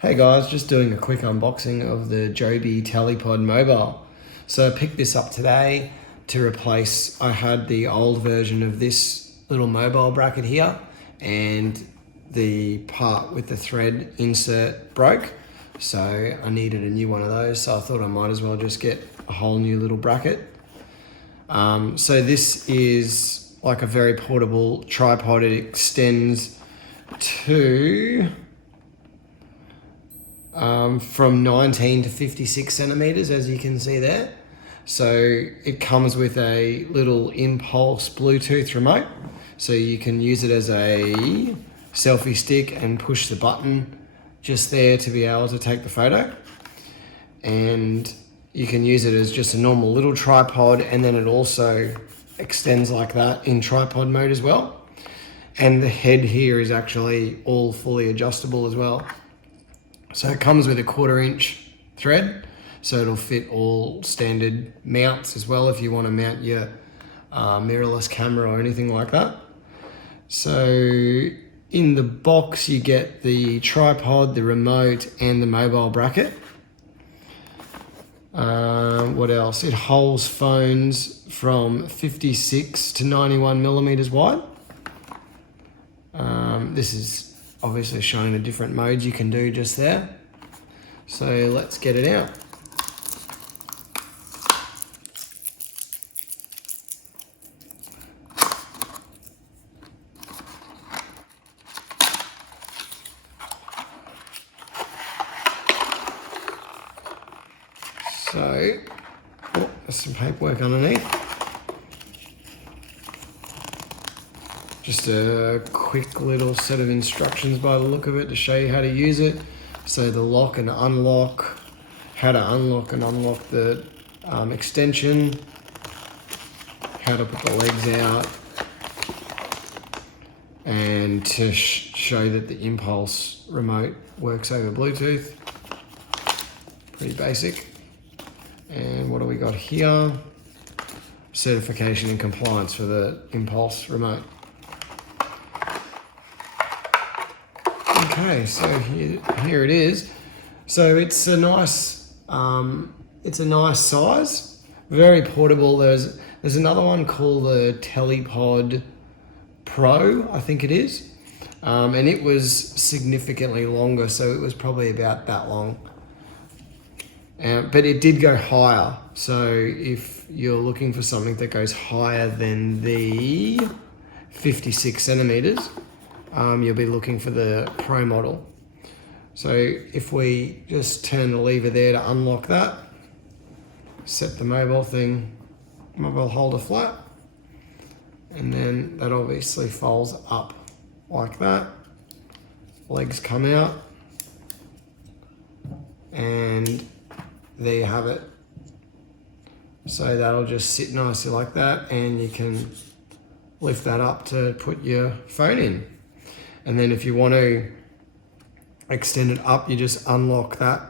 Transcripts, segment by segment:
Hey guys, just doing a quick unboxing of the Joby Telepod Mobile. So I picked this up today to replace, I had the old version of this little mobile bracket here and the part with the thread insert broke. So I needed a new one of those, so I thought I might as well just get a whole new little bracket. So this is like a very portable tripod. It extends to from 19 to 56 centimeters, as you can see there. So it comes with a little impulse Bluetooth remote, so you can use it as a selfie stick and push the button just there to be able to take the photo. And you can use it as just a normal little tripod, and then it also extends like that in tripod mode as well. And the head here is actually all fully adjustable as well. So it comes with a 1/4 inch thread, so it'll fit all standard mounts as well if you want to mount your mirrorless camera or anything like that. So in the box you get the tripod, the remote and the mobile bracket. What else? It holds phones from 56 to 91 millimeters wide. This is obviously showing the different modes you can do just there. So let's get it out. So, there's some paperwork underneath. Just a quick little set of instructions by the look of it to show you how to use it. So the lock and unlock, how to unlock and unlock the extension, how to put the legs out, and to show that the impulse remote works over Bluetooth. Pretty basic. And what do we got here? Certification and compliance for the impulse remote. Okay, so here it is. So it's a nice size, very portable. There's another one called the Telepod Pro, I think it is, and it was significantly longer, so it was probably about that long. But it did go higher. So if you're looking for something that goes higher than the 56 centimeters, you'll be looking for the Pro model. So if we just turn the lever there to unlock that, set the mobile holder flat, and then that obviously folds up like that. Legs come out, and there you have it. So that'll just sit nicely like that, and you can lift that up to put your phone in. And then if you want to extend it up, you just unlock that.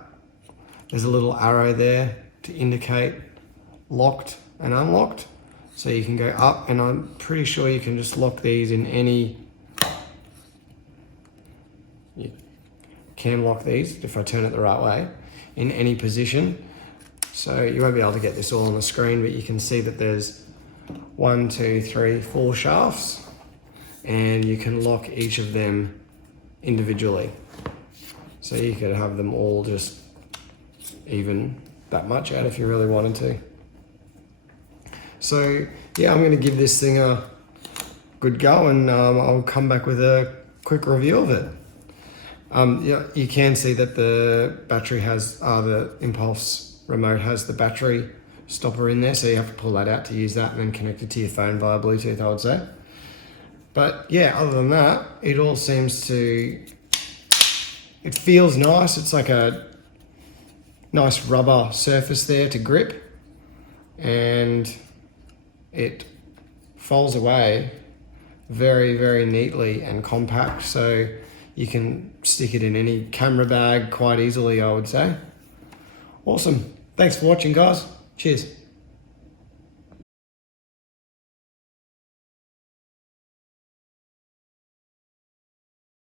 There's a little arrow there to indicate locked and unlocked. So you can go up, and I'm pretty sure you can just lock these in any, you can lock these if I turn it the right way, in any position. So you won't be able to get this all on the screen, but you can see that there's 1, 2, 3, 4 shafts, and you can lock each of them individually. So you could have them all just even that much out if you really wanted to. So yeah, I'm going to give this thing a good go, and I'll come back with a quick review of it. Yeah, you can see that the battery has, the impulse remote has the battery stopper in there, so you have to pull that out to use that and then connect it to your phone via Bluetooth, I would say. But yeah, other than that, it all seems to, it feels nice. It's like a nice rubber surface there to grip, and it folds away very, very neatly and compact. So you can stick it in any camera bag quite easily, I would say. Awesome. Thanks for watching, guys. Cheers.